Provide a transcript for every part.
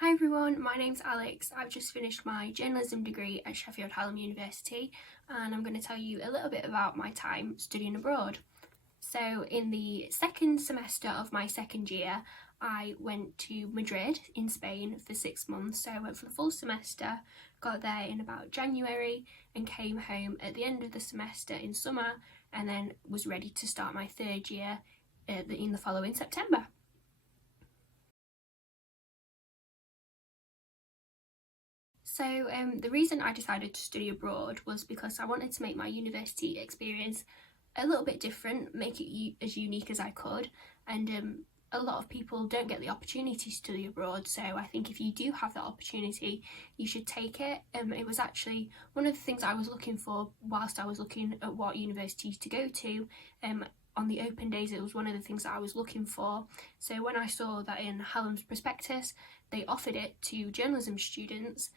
Hi everyone, my name's Alex. I've just finished my journalism degree at Sheffield Hallam University and I'm going to tell you a little bit about my time studying abroad. So in the second semester of my second year, I went to Madrid in Spain for 6 months. So I went for the full semester, got there in about January and came home at the end of the semester in summer and then was ready to start my third year in the following September. So the reason I decided to study abroad was because I wanted to make my university experience a little bit different, make it as unique as I could, and a lot of people don't get the opportunity to study abroad, so I think if you do have that opportunity, you should take it. It was actually one of the things I was looking for whilst I was looking at what universities to go to. On the open days, it was one of the things that I was looking for. So when I saw that in Hallam's prospectus, they offered it to journalism students,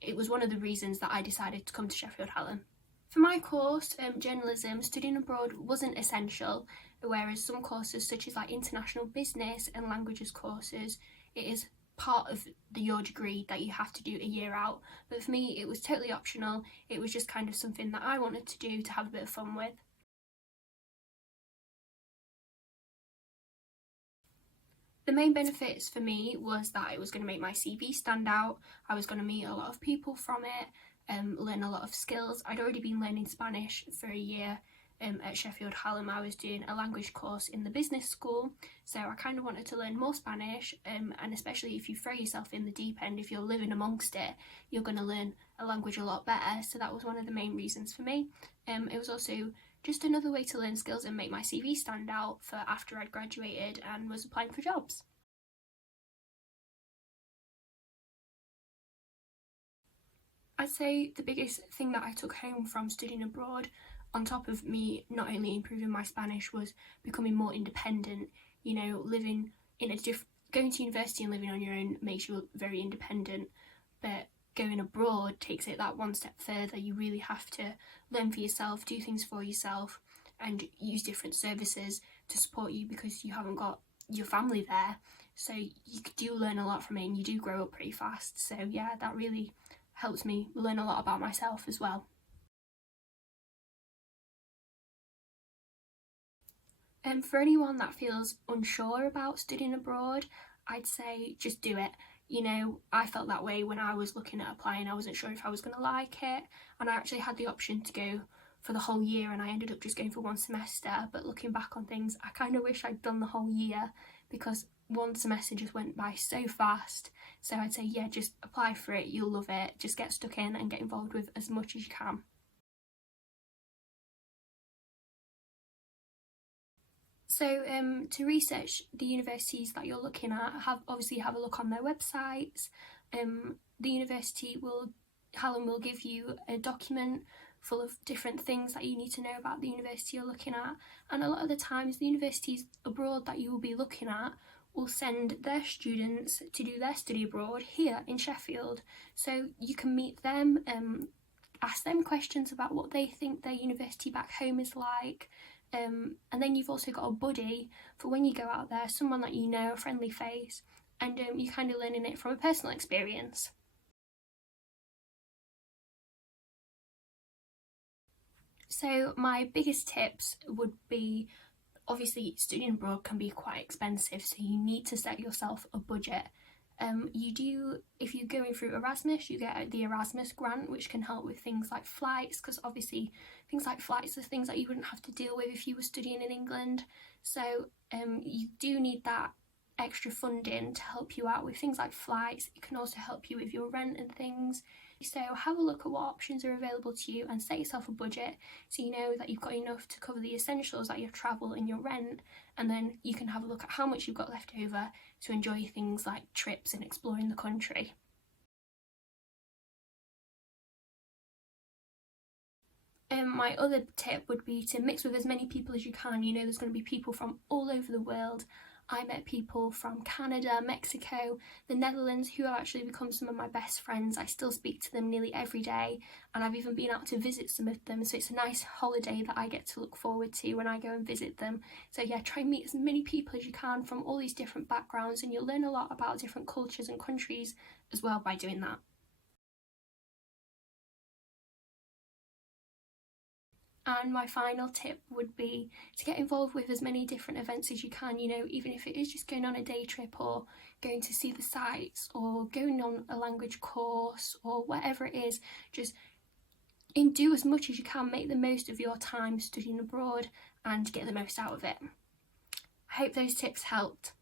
it was one of the reasons that I decided to come to Sheffield Hallam. For my course, journalism, studying abroad wasn't essential, whereas some courses such as like international business and languages courses, it is part of your degree that you have to do a year out. But for me, it was totally optional. It was just kind of something that I wanted to do to have a bit of fun with. The main benefits for me was that it was going to make my CV stand out. I was going to meet a lot of people from it, learn a lot of skills. I'd already been learning Spanish for a year at Sheffield Hallam. I was doing a language course in the business school, so I kind of wanted to learn more Spanish, and especially if you throw yourself in the deep end, if you're living amongst it, you're going to learn a language a lot better. So that was one of the main reasons for me. It was also just another way to learn skills and make my CV stand out for after I'd graduated and was applying for jobs. I'd say the biggest thing that I took home from studying abroad, on top of me not only improving my Spanish, was becoming more independent. You know, living in a different, going to university and living on your own makes you very independent, but going abroad takes it that one step further. You really have to learn for yourself, do things for yourself, and use different services to support you because you haven't got your family there. So you do learn a lot from it and you do grow up pretty fast. So yeah, that really helps me learn a lot about myself as well. For anyone that feels unsure about studying abroad, I'd say just do it. You know, I felt that way when I was looking at applying. I wasn't sure if I was going to like it, and I actually had the option to go for the whole year, and I ended up just going for one semester. But looking back on things, I kind of wish I'd done the whole year because one semester just went by so fast. So I'd say, yeah, just apply for it, you'll love it. Just get stuck in and get involved with as much as you can. So to research the universities that you're looking at, have a look on their websites. The university will Hallam will give you a document full of different things that you need to know about the university you're looking at, and a lot of the times the universities abroad that you will be looking at will send their students to do their study abroad here in Sheffield, so you can meet them, ask them questions about what they think their university back home is like. And then you've also got a buddy for when you go out there, someone that you know, a friendly face, and you're kind of learning it from a personal experience. So, my biggest tips would be, obviously, studying abroad can be quite expensive, so you need to set yourself a budget. If you're going through Erasmus, you get the Erasmus grant, which can help with things like flights, because obviously things like flights are things that you wouldn't have to deal with if you were studying in England. So you do need that extra funding to help you out with things like flights. It can also help you with your rent and things. So have a look at what options are available to you and set yourself a budget so you know that you've got enough to cover the essentials like your travel and your rent, and then you can have a look at how much you've got left over to enjoy things like trips and exploring the country. My other tip would be to mix with as many people as you can. You know, there's going to be people from all over the world. I met people from Canada, Mexico, the Netherlands who have actually become some of my best friends. I still speak to them nearly every day, and I've even been out to visit some of them, so it's a nice holiday that I get to look forward to when I go and visit them. So yeah, try and meet as many people as you can from all these different backgrounds, and you'll learn a lot about different cultures and countries as well by doing that. And my final tip would be to get involved with as many different events as you can, you know, even if it is just going on a day trip or going to see the sights or going on a language course or whatever it is, just do as much as you can, make the most of your time studying abroad and get the most out of it. I hope those tips helped.